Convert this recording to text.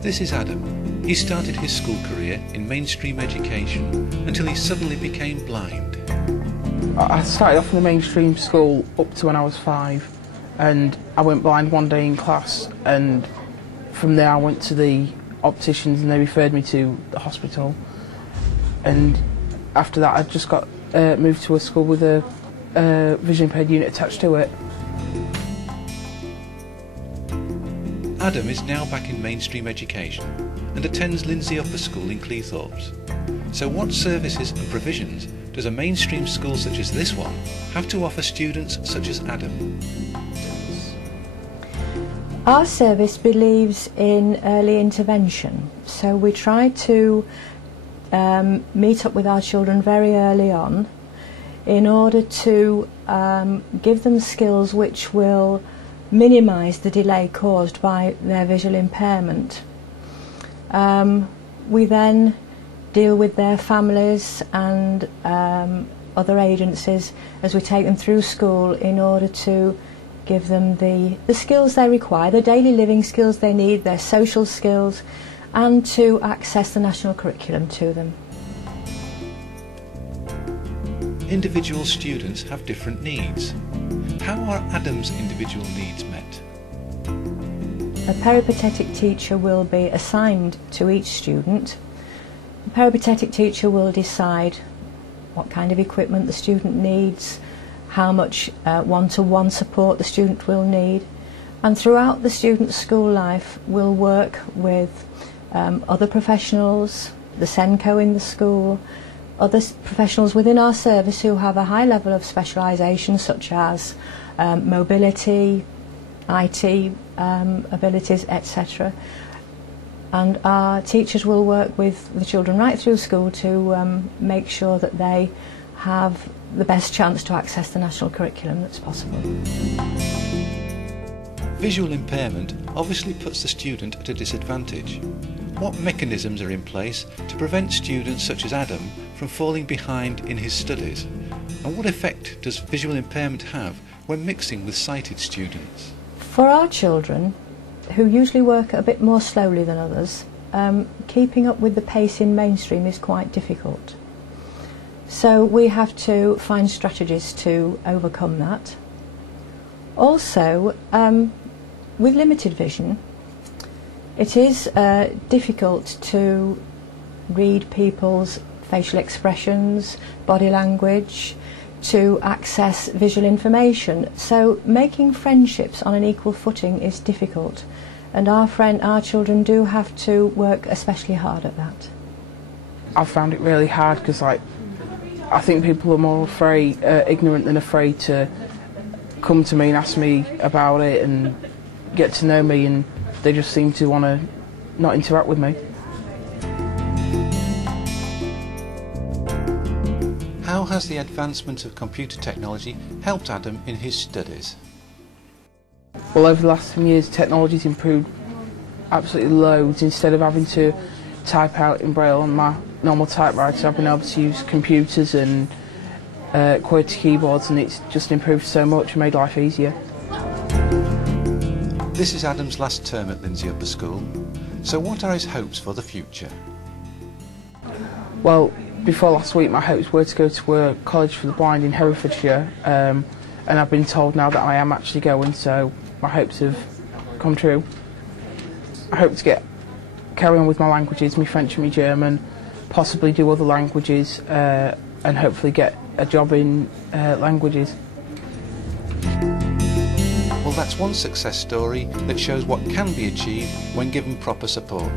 This is Adam. He started his school career in mainstream education until he suddenly became blind. I started off in the mainstream school up to when I was 5, and I went blind one day in class, and from there I went to the opticians and they referred me to the hospital, and after that I just got moved to a school with a vision impaired unit attached to it. Adam is now back in mainstream education and attends Lindsay Upper School in Cleethorpes. So what services and provisions does a mainstream school such as this one have to offer students such as Adam? Our service believes in early intervention, so we try to meet up with our children very early on in order to give them skills which will minimise the delay caused by their visual impairment. We then deal with their families and other agencies as we take them through school in order to give them the skills they require, the daily living skills they need, their social skills, and to access the national curriculum to them. Individual students have different needs. How are Adam's individual needs met? A peripatetic teacher will be assigned to each student. The peripatetic teacher will decide what kind of equipment the student needs, how much one-to-one support the student will need, and throughout the student's school life will work with other professionals, the SENCO in the school, other professionals within our service who have a high level of specialisation such as mobility, IT abilities, etc. And our teachers will work with the children right through school to make sure that they have the best chance to access the national curriculum that's possible. Visual impairment obviously puts the student at a disadvantage. What mechanisms are in place to prevent students such as Adam from falling behind in his studies? And what effect does visual impairment have when mixing with sighted students? For our children, who usually work a bit more slowly than others, keeping up with the pace in mainstream is quite difficult. So we have to find strategies to overcome that. Also, with limited vision, it is difficult to read people's facial expressions, body language, to access visual information. So making friendships on an equal footing is difficult, and our children do have to work especially hard at that. I've found it really hard because I think people are more ignorant than afraid to come to me and ask me about it and get to know me, and they just seem to want to not interact with me. How has the advancement of computer technology helped Adam in his studies? Well, over the last 10 years technology's improved absolutely loads. Instead of having to type out in Braille on my normal typewriter, I've been able to use computers and QWERTY keyboards, and it's just improved so much and made life easier. This is Adam's last term at Lindsay Upper School, so what are his hopes for the future? Well, before last week my hopes were to go to a college for the blind in Herefordshire, and I've been told now that I am actually going, so my hopes have come true. I hope to carry on with my languages, my French and my German, possibly do other languages, and hopefully get a job in languages. Well, that's one success story that shows what can be achieved when given proper support.